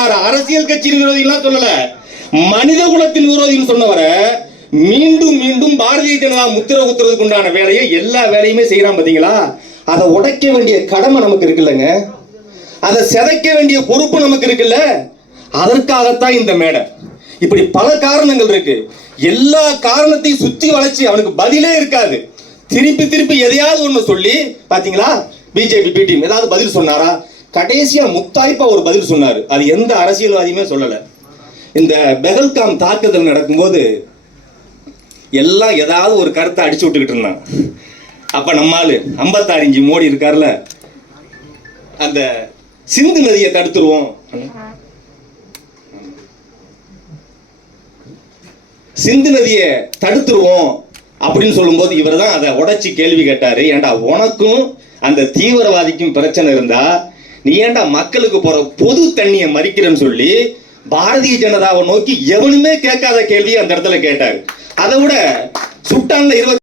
அரசியல் கட்சியின் விரோதி சொல்லல. மனித குலத்தின் விரோதின்னு சொன்னவரை மீண்டும் மீண்டும் பாரதிய ஜனதா முத்திர குத்துறதுக்கு உண்டான வேலையை எல்லா வேலையுமே செய்யறான் பாத்தீங்களா? அதை உடைக்க வேண்டிய கடமை நமக்கு இருக்குல்லங்க. அதை செதைக்க வேண்டிய பொறுப்பு நமக்கு இருக்குல்ல. அதற்காகத்தான் இந்த மேடை. இப்படி பல காரணங்கள் இருக்கு. எல்லா காரணத்தையும் சுத்தி வளைச்சு அவனுக்கு பதிலே இருக்காது. திருப்பி திருப்பி எதையாவது ஒண்ணு சொல்லி பாத்தீங்களா? பிஜேபி பிடிஎம் ஏதாவது பதில் சொன்னாரா? கடைசியா முத்தாய்ப்பா ஒரு பதில் சொன்னாரு. அது எந்த அரசியல்வாதியுமே சொல்லல. இந்த பெஹல்காம் தாக்குதல் நடக்கும்போது எல்லாம் ஏதாவது ஒரு கருத்தை அடிச்சு விட்டுக்கிட்டு இருந்தான் அப்ப நம்மாலு ஐம்பத்தாறு இஞ்சி மோடி இருக்கார்ல அந்த சிந்து நதியை தடுத்துருவோம். சிந்து நதியை தடுத்துருவோம் அப்படின்னு சொல்லும்போது இவர் தான் அதை உடச்சி கேள்வி கேட்டாரு. ஏன்டா உனக்கும் அந்த தீவிரவாதிக்கும் பிரச்சனை இருந்தா நீ ஏண்டா மக்களுக்கு போற பொது தண்ணியை மறிக்கிறேன்னு சொல்லி பாரதிய ஜனதாவை நோக்கி எவனுமே கேட்காத கேள்வியை அந்த இடத்துல கேட்டாரு. அதை விட சுட்டான்ல இருபத்தி